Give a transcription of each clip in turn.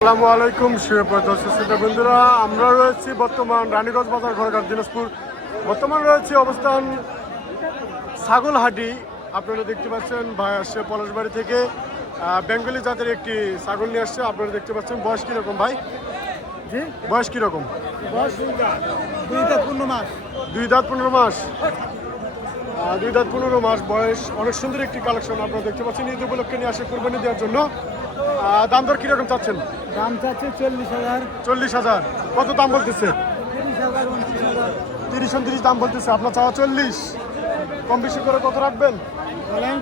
আসসালামু আলাইকুম সুপ্রদর্শিত বন্ধুরা। আমরা রয়েছি বর্তমান রানীগঞ্জ বাজার ঘরঘাট দিনাজপুর। বর্তমান রয়েছে অবস্থান ছাগলহাটি। আপনারা দেখতে পাচ্ছেন ভাই আসছে পলাশবাড়ি থেকে। বেঙ্গলি জাতের একটি ছাগল নিয়ে আসছে। আপনারা দেখতে পাচ্ছেন বয়স কীরকম ভাই? জি? বয়স কীরকম? বয়স দুইটা পূর্ণ মাস। দুই দাঁত পনেরো মাস। দুই দাঁত পনেরো মাস বয়স। অনেক সুন্দর একটি কালেকশন আপনারা দেখতে পাচ্ছেন। ঈদ উপলক্ষে নিয়ে আসে কোরবানি দেওয়ার জন্য। দাম দর কীরকম চাচ্ছেন? দাম চাচ্ছে চল্লিশ হাজার। চল্লিশ হাজার। কত দাম বলতেছে? তিরিশ উনত্রিশ দাম বলতেছে আপনার চাওয়া চল্লিশ। কম বেশি করে কত রাখবেন? বলেন।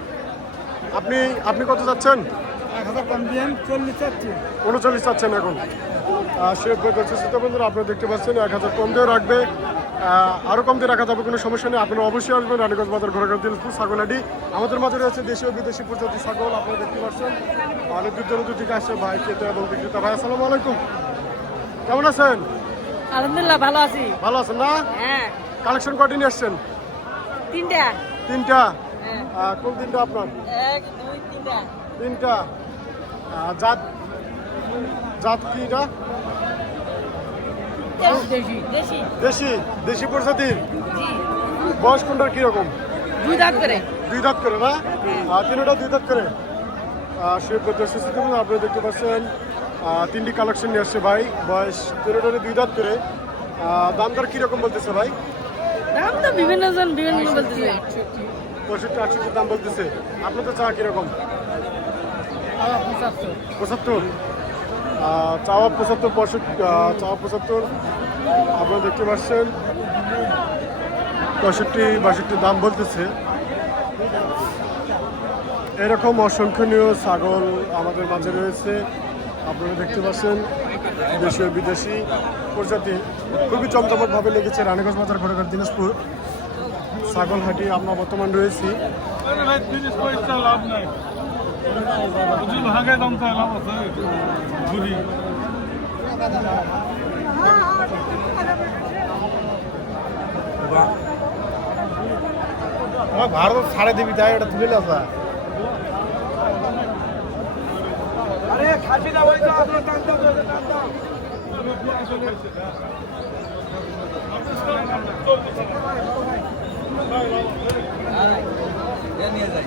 আপনি আপনি কত যাচ্ছেন এক হাজার কম দিয়েন চল্লিশ চাচ্ছি। উনচল্লিশ চাচ্ছেন এখন। সে বন্ধুরা আপনারা দেখতে পাচ্ছেন এক হাজার কম দিয়ে রাখবে। আহ, আরও কম দিয়ে রাখা যাবে কোনো সমস্যা নেই। আপনারা অবশ্যই আসবেন রানীগঞ্জ বাজার ঘোরাঘাট দিলপুর ছাগলাডি আমাদের মাঝে রয়েছে দেশীয় বিদেশি প্রজাতি ছাগল আপনারা দেখতে পাচ্ছেন। অনেক দূর দূর থেকে আসছে ভাই খেতে এবং বিক্রেতা। ভাই আসসালামু আলাইকুম। কেমন আছেন? আলহামদুলিল্লাহ ভালো আছি। ভালো আছেন না? হ্যাঁ। কালেকশন কটি নিয়ে আসছেন? তিনটা। তিনটা? হ্যাঁ। কোন তিনটা আপনার? এক দুই তিনটা। তিনটা। জাত জাত কি এটা? দেশি। দেশি দেশি দেশি প্রজাতির বয়স কোনটার কীরকম? দুই দাঁত করে। দুই দাঁত করে না? তিনটা দুই দাঁত করে? সে প্রদর্শিত আপনি দেখতে পাচ্ছেন তিনটি কালেকশন নিয়ে আসছে ভাই। বয়স তিনটারে দুই দাঁত করে। দাম দর কীরকম বলতেছে ভাই? দাম তো বিভিন্ন জন বিভিন্ন বলতেছে। পঁয়ষট্টি আটষট্টি দাম বলতেছে। আপনাদের চা কীরকম? পঁচাত্তর? চাওয়া পঁচাত্তর পঁয়ষট্টি চাওয়া পঁচাত্তর, আপনারা দেখতে পাচ্ছেন, পঁয়ষট্টি, বাষট্টি দাম বলতেছে। এরকম অসংখ্যনীয় ছাগল আমাদের মাঝে রয়েছে। আপনারা দেখতে পাচ্ছেন দেশীয় বিদেশি প্রজাতি। খুবই চমচমকভাবে লেগেছে রানীগঞ্জ বাজার ঘোরাঘাট দিনাজপুর। ছাগল হাটি আমরা বর্তমান রয়েছি। ভারত ছাড়ে দিবি তাই এটা তুলে আসা আরে খাসি না ওই আপনার টান দাও টান দাও আসলে নিয়ে যাই।